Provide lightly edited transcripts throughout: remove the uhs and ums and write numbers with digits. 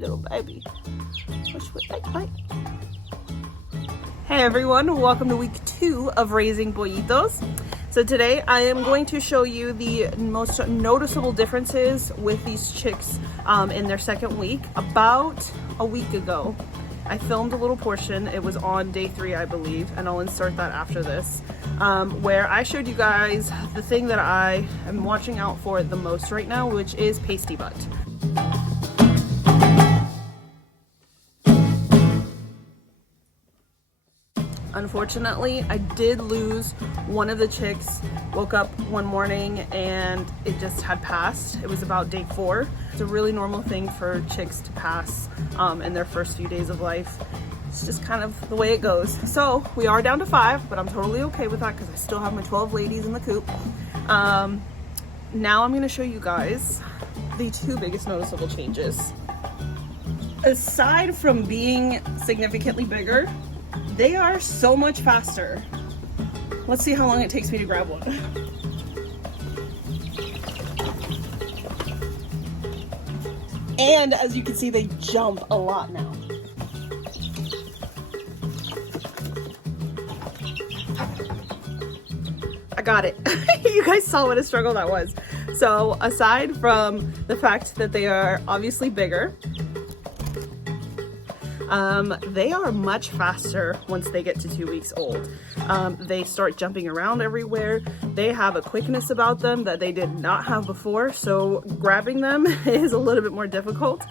little baby. Hey everyone, welcome to week 2 of raising Pollitos. So today I am going to show you the most noticeable differences with these chicks in their second week. About a week ago, I filmed a little portion. It was on day 3, I believe, and I'll insert that after this, where I showed you guys the thing that I am watching out for the most right now, which is pasty butt. Unfortunately, I did lose one of the chicks. Woke up one morning and it just had passed. It was about day 4. It's a really normal thing for chicks to pass in their first few days of life. It's just kind of the way it goes. So we are down to 5, but I'm totally okay with that because I still have my 12 ladies in the coop. Now I'm going to show you guys the 2 biggest noticeable changes. Aside from being significantly bigger, they are so much faster. Let's see how long it takes me to grab one. And as you can see, they jump a lot now. I got it. You guys saw what a struggle that was. So aside from the fact that they are obviously bigger, they are much faster once they get to 2 weeks old. They start jumping around everywhere. They have a quickness about them that they did not have before, so grabbing them is a little bit more difficult.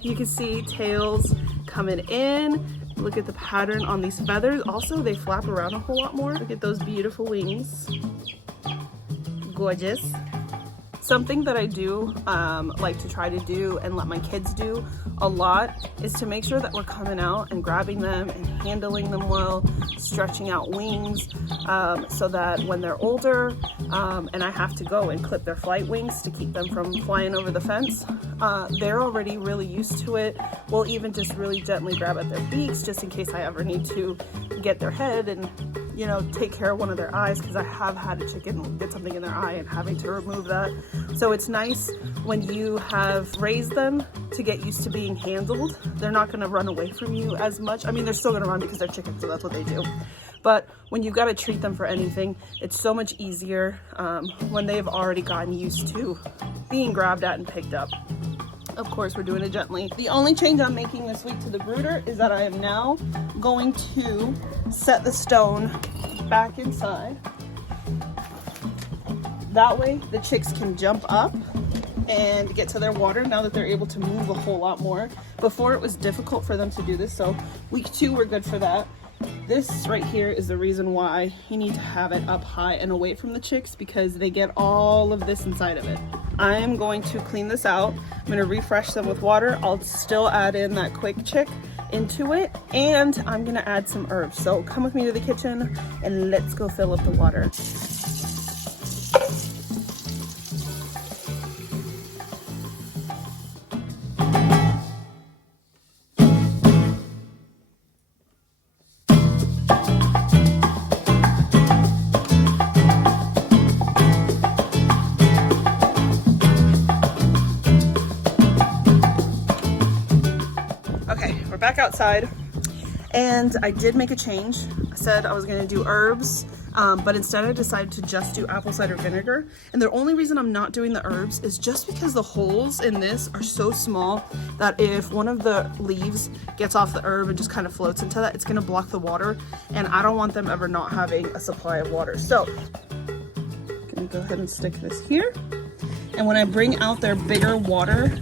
You can see tails coming in. Look at the pattern on these feathers. Also, they flap around a whole lot more. Look at those beautiful wings. Gorgeous. Something that I do like to try to do and let my kids do a lot is to make sure that we're coming out and grabbing them and handling them well, stretching out wings, so that when they're older and I have to go and clip their flight wings to keep them from flying over the fence, they're already really used to it. We'll even just really gently grab at their beaks just in case I ever need to get their head and, you know, take care of one of their eyes, because I have had a chicken get something in their eye and having to remove that. So it's nice when you have raised them to get used to being handled. They're not going to run away from you as much. I mean, they're still going to run because they're chickens, so that's what they do. But when you got to treat them for anything, it's so much easier when they've already gotten used to being grabbed at and picked up. Of course, we're doing it gently. The only change I'm making this week to the brooder is that I am now going to set the stone back inside. That way the chicks can jump up and get to their water now that they're able to move a whole lot more. Before it was difficult for them to do this, so week 2 we're good for that. This right here is the reason why you need to have it up high and away from the chicks, because they get all of this inside of it. I am going to clean this out. I'm going to refresh them with water. I'll still add in that quick chick into it, and I'm going to add some herbs. So come with me to the kitchen and let's go fill up the water. We're back outside, and I did make a change. I said I was going to do herbs, but instead I decided to just do apple cider vinegar. And the only reason I'm not doing the herbs is just because the holes in this are so small that if one of the leaves gets off the herb and just kind of floats into that, it's going to block the water, and I don't want them ever not having a supply of water. So I'm going to go ahead and stick this here, and when I bring out their bigger water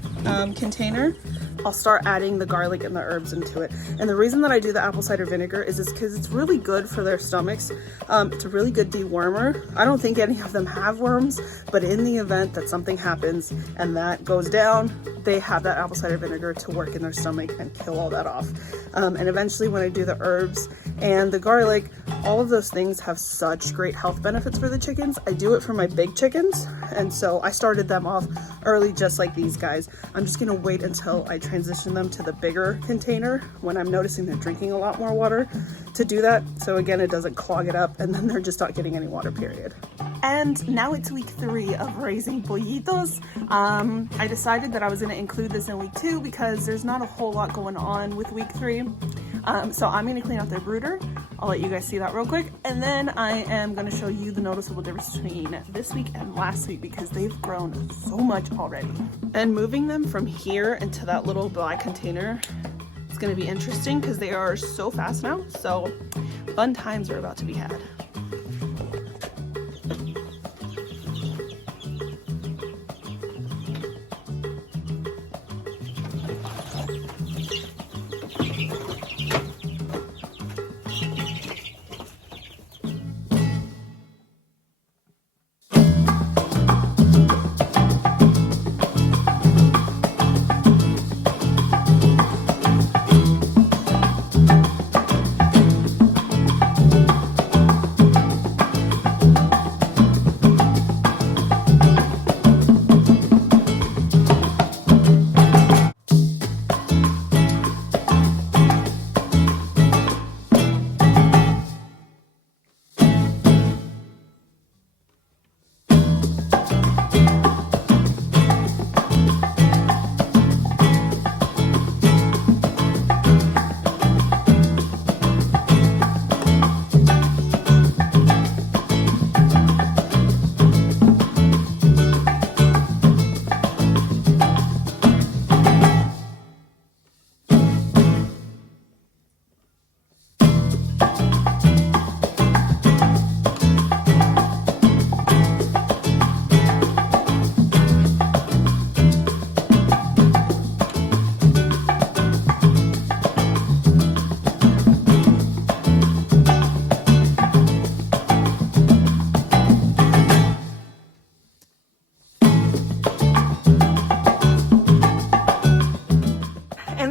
container, I'll start adding the garlic and the herbs into it. And the reason that I do the apple cider vinegar is because it's really good for their stomachs. It's a really good dewormer. I don't think any of them have worms, but in the event that something happens and that goes down, they have that apple cider vinegar to work in their stomach and kill all that off. And eventually when I do the herbs and the garlic, all of those things have such great health benefits for the chickens. I do it for my big chickens, and so I started them off early just like these guys. I'm just gonna wait until I transition them to the bigger container when I'm noticing they're drinking a lot more water to do that. So again, it doesn't clog it up and then they're just not getting any water, period. And now it's week 3 of raising pollitos. I decided that I was gonna include this in week 2 because there's not a whole lot going on with week 3. So I'm gonna clean out their brooder. I'll let you guys see that real quick. And then I am gonna show you the noticeable difference between this week and last week because they've grown so much already. And moving them from here into that little black container, it's gonna be interesting because they are so fast now. So fun times are about to be had.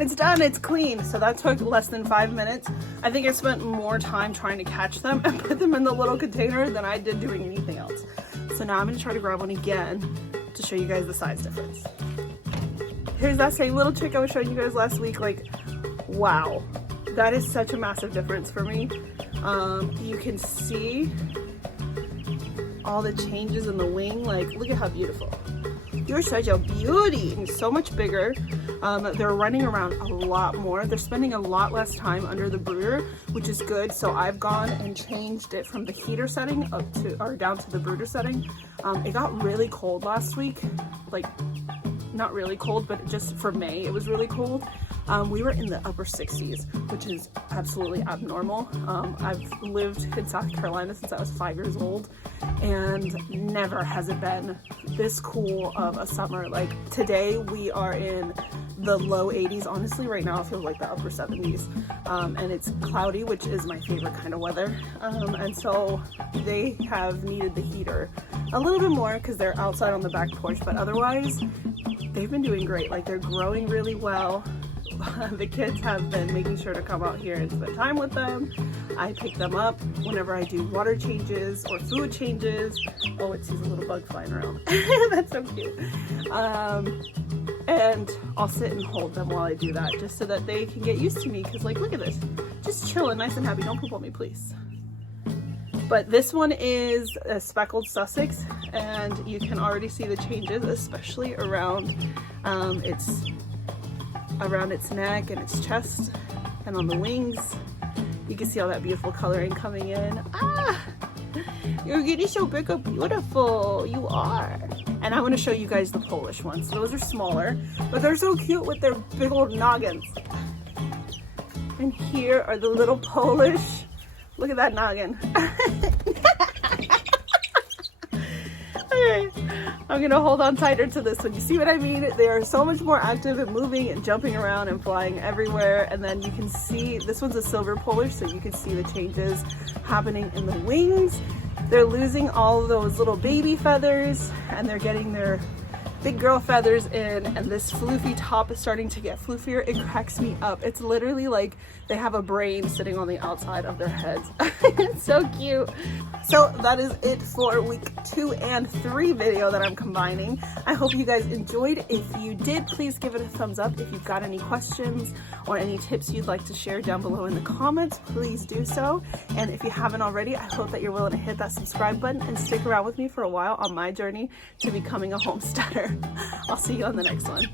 It's done, it's clean. So that took less than 5 minutes. I think I spent more time trying to catch them and put them in the little container than I did doing anything else. So now I'm gonna try to grab one again to show you guys the size difference. Here's that same little chick I was showing you guys last week. Like, wow, that is such a massive difference for me. You can see all the changes in the wing. Like, look at how beautiful. You're such a beauty, and so much bigger. They're running around a lot more. They're spending a lot less time under the brooder, which is good. So I've gone and changed it from the heater setting up to, or down to the brooder setting. It got really cold last week. Like, not really cold, but just for May, it was really cold. We were in the upper 60s, which is absolutely abnormal. I've lived in South Carolina since I was 5 years old, and never has it been this cool of a summer. Like, today we are in the low 80s. Honestly, right now it feels like the upper 70s, and it's cloudy, which is my favorite kind of weather. And so they have needed the heater a little bit more because they're outside on the back porch, but otherwise they've been doing great. Like, they're growing really well. The kids have been making sure to come out here and spend time with them. I pick them up whenever I do water changes or food changes. Oh, it sees a little bug flying around. That's so cute. And I'll sit and hold them while I do that, just so that they can get used to me. Because, like, look at this, just chilling, nice and happy. Don't poop on me, please. But this one is a speckled Sussex, and you can already see the changes, especially around its neck and its chest and on the wings. You can see all that beautiful coloring coming in. Ah, you're getting so big and beautiful. You are. And I want to show you guys the Polish ones. Those are smaller, but they're so cute with their big old noggins. And here are the little Polish. Look at that noggin. Okay, I'm gonna hold on tighter to this one. You see what I mean? They are so much more active and moving and jumping around and flying everywhere. And then you can see, this one's a silver Polish, so you can see the changes happening in the wings. They're losing all of those little baby feathers, and they're getting their big girl feathers in, and this floofy top is starting to get floofier. It cracks me up. It's literally like they have a brain sitting on the outside of their heads. It's so cute. So that is it for week 2 and 3 video that I'm combining. I hope you guys enjoyed. If you did, please give it a thumbs up. If you've got any questions or any tips you'd like to share down below in the comments, please do so. And if you haven't already, I hope that you're willing to hit that subscribe button and stick around with me for a while on my journey to becoming a homesteader. I'll see you on the next one.